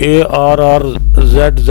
ARRZZ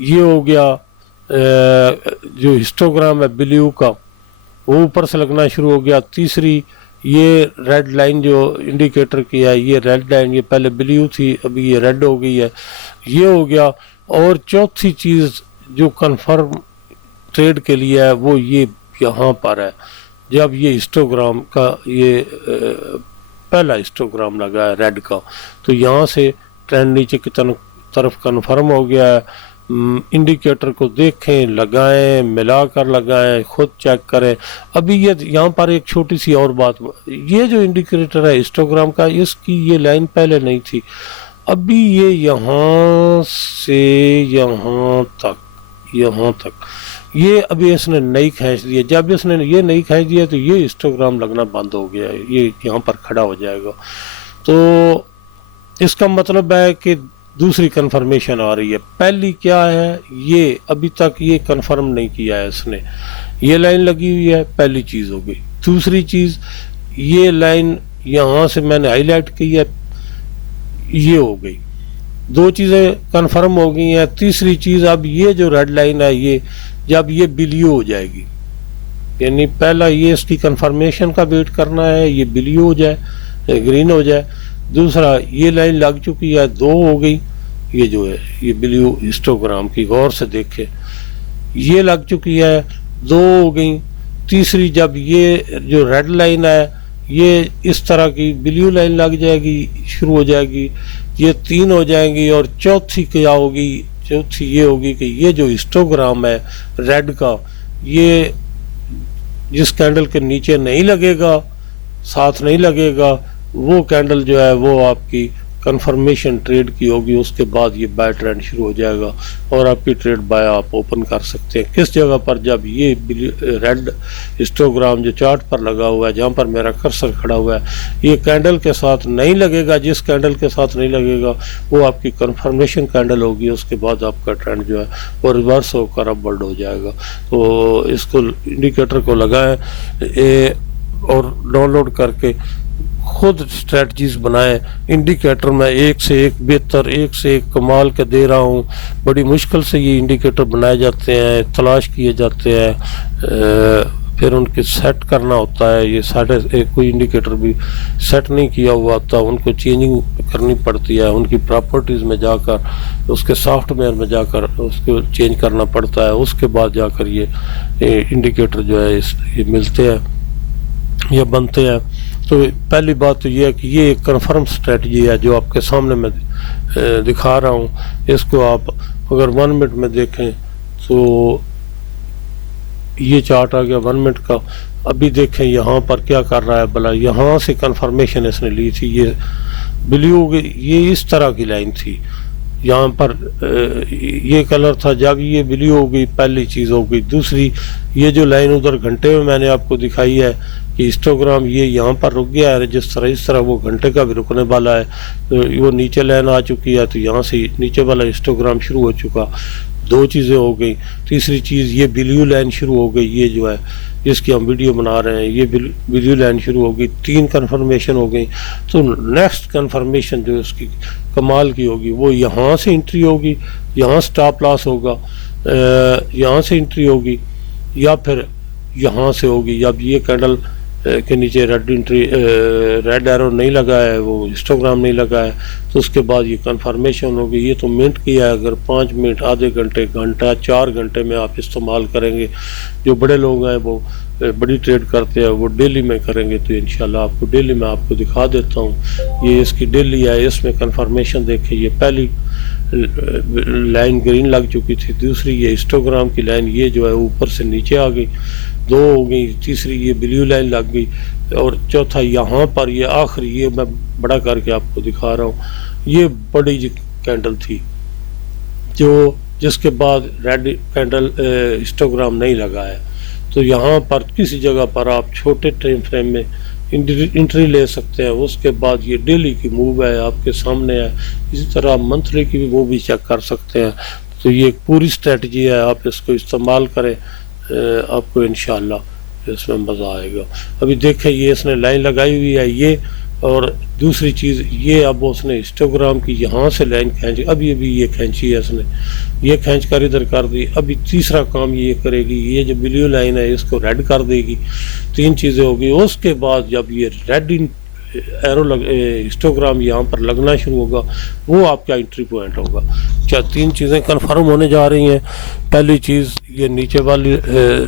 یہ ہو گیا جو ہسٹوگرام ہے بلیو کا وہ اوپر سے لگنا شروع ہو گیا. تیسری یہ ریڈ لائن جو انڈیکیٹر کی ہے یہ ریڈ لائن یہ پہلے بلیو تھی ابھی یہ ریڈ ہو گئی ہے یہ ہو گیا. اور چوتھی چیز جو کنفرم ٹریڈ کے لیے ہے وہ یہ یہاں پر ہے. جب یہ ہسٹوگرام کا یہ پہلا ہسٹوگرام لگا ہے ریڈ کا تو یہاں سے ٹرینڈ نیچے کی طرف کنفرم ہو گیا ہے. انڈیکیٹر کو دیکھیں لگائیں ملا کر لگائیں خود چیک کریں. ابھی یہ یہاں پر ایک چھوٹی سی اور بات یہ جو انڈیکیٹر ہے ہسٹوگرام کا اس کی یہ لائن پہلے نہیں تھی ابھی یہ یہاں سے یہاں تک یہ ابھی اس نے نئی کھینچ دی ہے. جب اس نے یہ نئی کھینچ دیا تو یہ ہسٹوگرام لگنا بند ہو گیا ہے یہ یہاں پر کھڑا ہو جائے گا. تو اس کا مطلب ہے کہ دوسری کنفرمیشن آ رہی ہے. پہلی کیا ہے یہ ابھی تک یہ کنفرم نہیں کیا ہے اس نے یہ لائن لگی ہوئی ہے پہلی چیز ہو گئی. دوسری چیز یہ لائن یہاں سے میں نے ہائی لائٹ کی ہے یہ ہو گئی. دو چیزیں کنفرم ہو گئی ہیں. تیسری چیز اب یہ جو ریڈ لائن ہے یہ جب یہ بلیو ہو جائے گی یعنی پہلا یہ اس کی کنفرمیشن کا ویٹ کرنا ہے یہ بلیو ہو جائے گرین ہو جائے. دوسرا یہ لائن لگ چکی ہے دو ہو گئی یہ جو ہے یہ بلیو ہسٹوگرام کی غور سے دیکھے یہ لگ چکی ہے دو ہو گئی. تیسری جب یہ جو ریڈ لائن ہے یہ اس طرح کی بلیو لائن لگ جائے گی شروع ہو جائے گی یہ تین ہو جائیں گی. اور چوتھی کیا ہوگی چوتھی یہ ہوگی کہ یہ جو ہسٹوگرام ہے ریڈ کا یہ جس کینڈل کے نیچے نہیں لگے گا ساتھ نہیں لگے گا وہ کینڈل جو ہے وہ آپ کی کنفرمیشن ٹریڈ کی ہوگی. اس کے بعد یہ بائی ٹرینڈ شروع ہو جائے گا اور آپ کی ٹریڈ بائی آپ اوپن کر سکتے ہیں. کس جگہ پر جب یہ ریڈ ہسٹوگرام جو چارٹ پر لگا ہوا ہے جہاں پر میرا کرسر کھڑا ہوا ہے یہ کینڈل کے ساتھ نہیں لگے گا جس کینڈل کے ساتھ نہیں لگے گا وہ آپ کی کنفرمیشن کینڈل ہوگی. اس کے بعد آپ کا ٹرینڈ جو ہے وہ ریورس ہو کر اپ ورڈ ہو جائے گا. تو اس کو انڈیکیٹر کو لگائیں اور ڈاؤن لوڈ کر کے خود اسٹریٹجیز بنائیں. انڈیکیٹر میں ایک سے ایک بہتر ایک سے ایک کمال کے دے رہا ہوں. بڑی مشکل سے یہ انڈیکیٹر بنائے جاتے ہیں تلاش کیے جاتے ہیں پھر ان کے سیٹ کرنا ہوتا ہے. یہ ساڑھے کوئی انڈیکیٹر بھی سیٹ نہیں کیا ہوا ہوتا ان کو چینجنگ کرنی پڑتی ہے ان کی پراپرٹیز میں جا کر اس کے سافٹ ویئر میں جا کر اس کو چینج کرنا پڑتا ہے. اس کے بعد جا کر یہ انڈیکیٹر جو ہے یہ ملتے ہیں یا بنتے ہیں. تو پہلی بات تو یہ ہے کہ یہ ایک کنفرم اسٹریٹجی ہے جو آپ کے سامنے میں دکھا رہا ہوں. اس کو آپ اگر 1 منٹ میں دیکھیں تو یہ چارٹ آ گیا 1 منٹ کا. ابھی دیکھیں یہاں پر کیا کر رہا ہے بھلا یہاں سے کنفرمیشن اس نے لی تھی یہ بلیو یہ اس طرح کی لائن تھی یہاں پر یہ کلر تھا. جب یہ بلیو ہو گئی پہلی چیز ہو گئی. دوسری یہ جو لائن ادھر گھنٹے میں نے آپ کو دکھائی ہے کہ ہسٹوگرام یہ یہاں پر رک گیا ہے جس طرح وہ گھنٹے کا بھی رکنے والا ہے تو وہ نیچے لائن آ چکی ہے تو یہاں سے نیچے والا ہسٹوگرام شروع ہو چکا. دو چیزیں ہو گئی. تیسری چیز یہ بلیو لائن شروع ہو گئی یہ جو ہے جس کی ہم ویڈیو بنا رہے ہیں یہ بلیو لائن شروع ہو گئی. 3 کنفرمیشن ہو گئی. تو نیکسٹ کنفرمیشن جو اس کی کمال کی ہوگی وہ یہاں سے انٹری ہوگی یہاں سٹاپ لاس ہوگا یہاں سے انٹری ہوگی یا پھر یہاں سے ہوگی. جب یہ کینڈل کے نیچے ریڈ ایرو نہیں لگا ہے وہ ہسٹوگرام نہیں لگا ہے تو اس کے بعد یہ کنفرمیشن ہوگی. یہ تو منٹ کی ہے اگر 5 منٹ آدھے گھنٹے گھنٹہ 4 گھنٹے میں آپ استعمال کریں گے جو بڑے لوگ ہیں وہ بڑی ٹریڈ کرتے ہیں وہ ڈیلی میں کریں گے تو انشاءاللہ آپ کو ڈیلی میں آپ کو دکھا دیتا ہوں. یہ اس کی ڈیلی ہے اس میں کنفرمیشن دیکھیں یہ پہلی لائن گرین لگ چکی تھی. دوسری یہ ہسٹوگرام کی لائن یہ جو ہے اوپر سے نیچے آ گئی 2 ہو گئی. تیسری یہ بلیو لائن لگ گئی اور چوتھا یہاں پر یہ آخری یہ میں بڑا کر کے آپ کو دکھا رہا ہوں یہ بڑی کینڈل تھی جو جس کے بعد ریڈ کینڈل ہسٹوگرام نہیں لگا ہے. تو یہاں پر کسی جگہ پر آپ چھوٹے ٹائم فریم میں انٹری لے سکتے ہیں. اس کے بعد یہ ڈیلی کی موو ہے آپ کے سامنے ہے. اسی طرح منتھلی کی بھی موو بھی چیک کر سکتے ہیں. تو یہ ایک پوری اسٹریٹجی ہے آپ اس کو استعمال کریں آپ کو انشاءاللہ اس میں مزہ آئے گا. ابھی دیکھیں یہ اس نے لائن لگائی ہوئی ہے یہ اور دوسری چیز یہ اب اس نے ہسٹوگرام کی یہاں سے لائن کھینچی، ابھی یہ کھینچی ہے اس نے، یہ کھینچ کر ادھر کر دی. ابھی تیسرا کام یہ کرے گی، یہ جو بلیو لائن ہے اس کو ریڈ کر دے گی. 3 چیزیں ہوگی. اس کے بعد جب یہ ریڈ ایرو ہسٹوگرام یہاں پر لگنا شروع ہوگا وہ آپ کا انٹری پوائنٹ ہوگا. 3 چیزیں کنفرم ہونے جا رہی ہیں. پہلی چیز یہ نیچے والی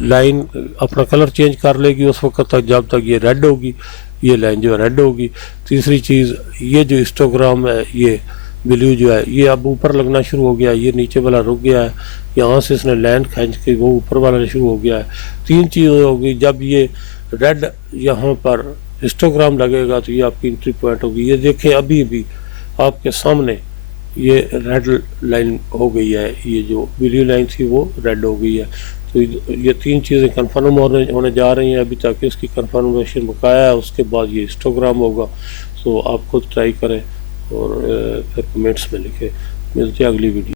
لائن اپنا کلر چینج کر لے گی اس وقت تک جب تک یہ ریڈ ہوگی، یہ لائن جو ہے ریڈ ہوگی. تیسری چیز یہ جو ہسٹوگرام ہے یہ بلیو جو ہے یہ اب اوپر لگنا شروع ہو گیا، یہ نیچے والا رک گیا ہے، یہاں سے اس نے لائن کھینچ کے وہ اوپر والا شروع ہو گیا ہے. 3 چیزیں ہوگی. جب یہ ریڈ یہاں پر ہسٹوگرام لگے گا تو یہ آپ کی انٹری پوائنٹ ہوگی. یہ دیکھیں ابھی بھی آپ کے سامنے یہ ریڈ لائن ہو گئی ہے، یہ جو بلیو لائن تھی وہ ریڈ ہو گئی ہے. تو یہ 3 چیزیں کنفرم ہونے جا رہی ہیں. ابھی تک اس کی کنفرمیشن بقایا ہے، اس کے بعد یہ ہسٹوگرام ہوگا. آپ خود ٹرائی کریں اور پھر کمنٹس میں لکھیں. ملتے ہیں اگلی ویڈیو.